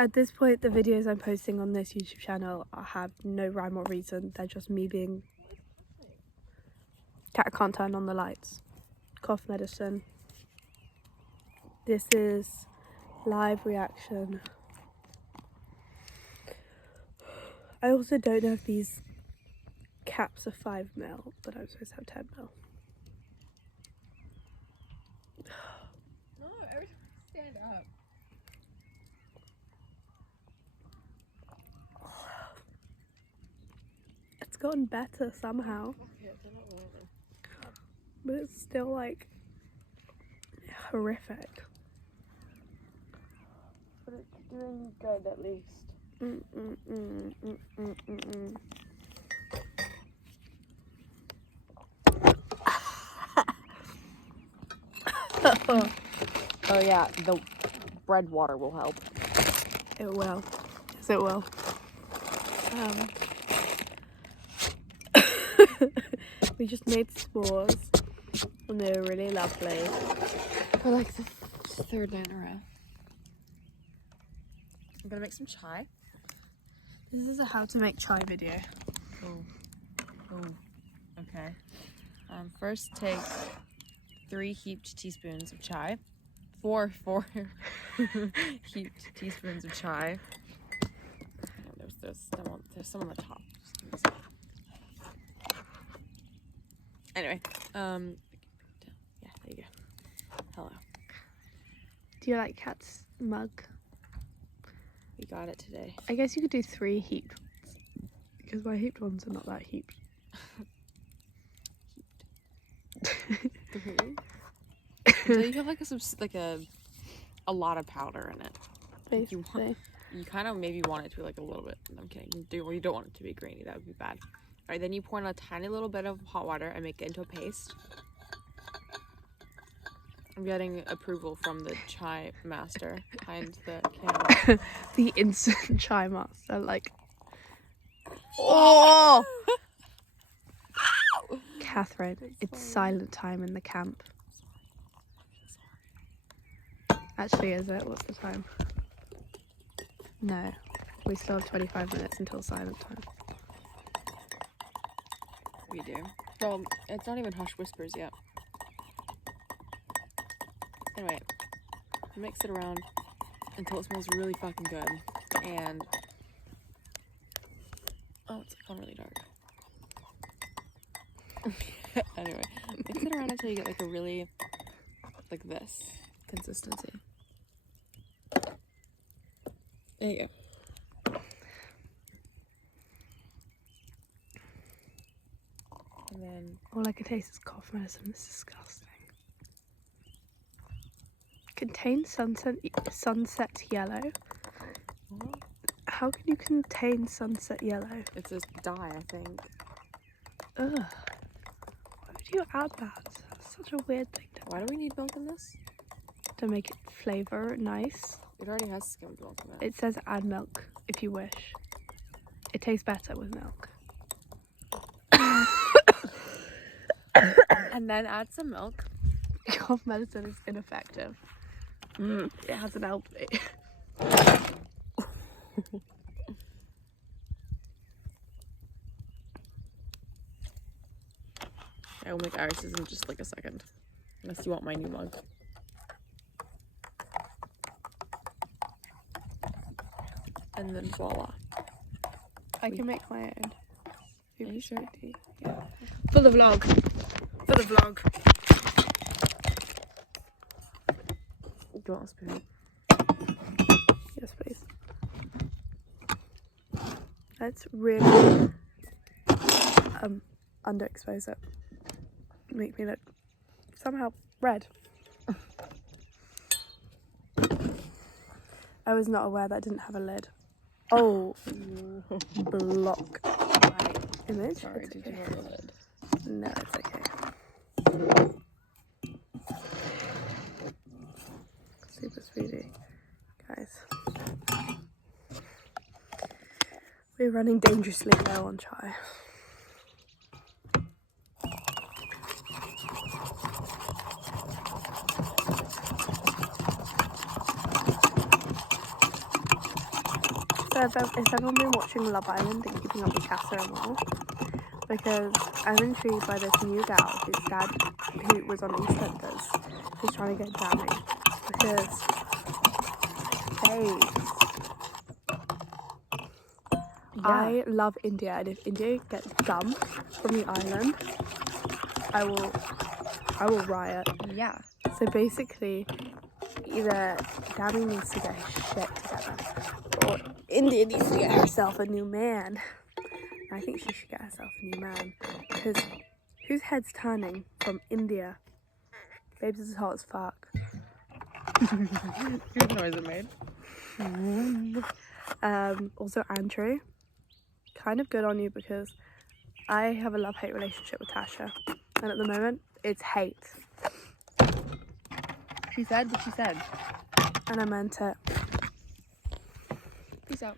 At this point, the videos I'm posting on this YouTube channel have no rhyme or reason. They're just me being... Cat can't turn on the lights. Cough medicine. This is live reaction. I also don't know if these caps are 5ml, but I'm supposed to have 10ml. No, every time I stand up. It's gotten better somehow, but it's still like horrific. But it's doing good at least. Oh yeah, the bread water will help. It will. Yes, it will. We just made s'mores and they were really lovely. For like the third night in a row. I'm gonna make some chai. This is a how to make chai video. Oh, okay. First take 3 heaped teaspoons of chai. 4 heaped teaspoons of chai. There's some on the top. Anyway, yeah, there you go. Hello. Do you like Kat's mug? We got it today. I guess you could do 3 heaped ones, because my heaped ones are not that heaped. 3? Until you have like a lot of powder in it. Basically. You kind of maybe want it to be like a little bit. I'm kidding. You don't want it to be grainy. That would be bad. All right, then you pour in a tiny little bit of hot water and make it into a paste. I'm getting approval from the chai master behind the camera. The instant chai master, like. Oh! Catherine, it's silent time in the camp. Actually, is it? What's the time? No, we still have 25 minutes until silent time. We do. Well, it's not even hush whispers yet. Anyway, mix it around until it smells really fucking good. And oh, it's gone really dark. Anyway, mix it around until you get like a really like this consistency. There you go. And then all I can taste is cough medicine. It's disgusting. Contain sunset yellow. what? How can you contain sunset yellow? It's a dye, I think. Ugh. Why would you add that? That's such a weird thing to Why do we need milk in this? to make it flavour nice. It already has skimmed milk in it. It says add milk if you wish. It tastes better with milk. And then add some milk. Cough medicine is ineffective. It hasn't helped me. I will make irises in just like a second. Unless you want my new mug. And then voila. I can make my own. Are you sure? Yeah. For the vlog. For the vlog. Do you want a spoon? Yes, please. Let's really underexpose it. Make me look somehow red. I was not aware that didn't have a lid. Oh, block my image. Sorry, It's did okay. you have a lid? No, it's okay. Super sweetie. Guys. We're running dangerously low on chai. So if everyone been watching Love Island and keeping up with Casa and Will, because I'm intrigued by this new gal whose dad, who was on EastEnders, who's trying to get Danny, because I love India, and if India gets dumped from the island, I will riot. Yeah. So basically, either Danny needs to get his shit together, or India needs to get herself a new man. I think she should get herself a new man, because whose head's turning from India? Babes is hot as fuck. Here's the noise it made. Also Andrew, kind of good on you, because I have a love-hate relationship with Tasha, and at the moment it's hate. She said what she said. And I meant it. Peace out.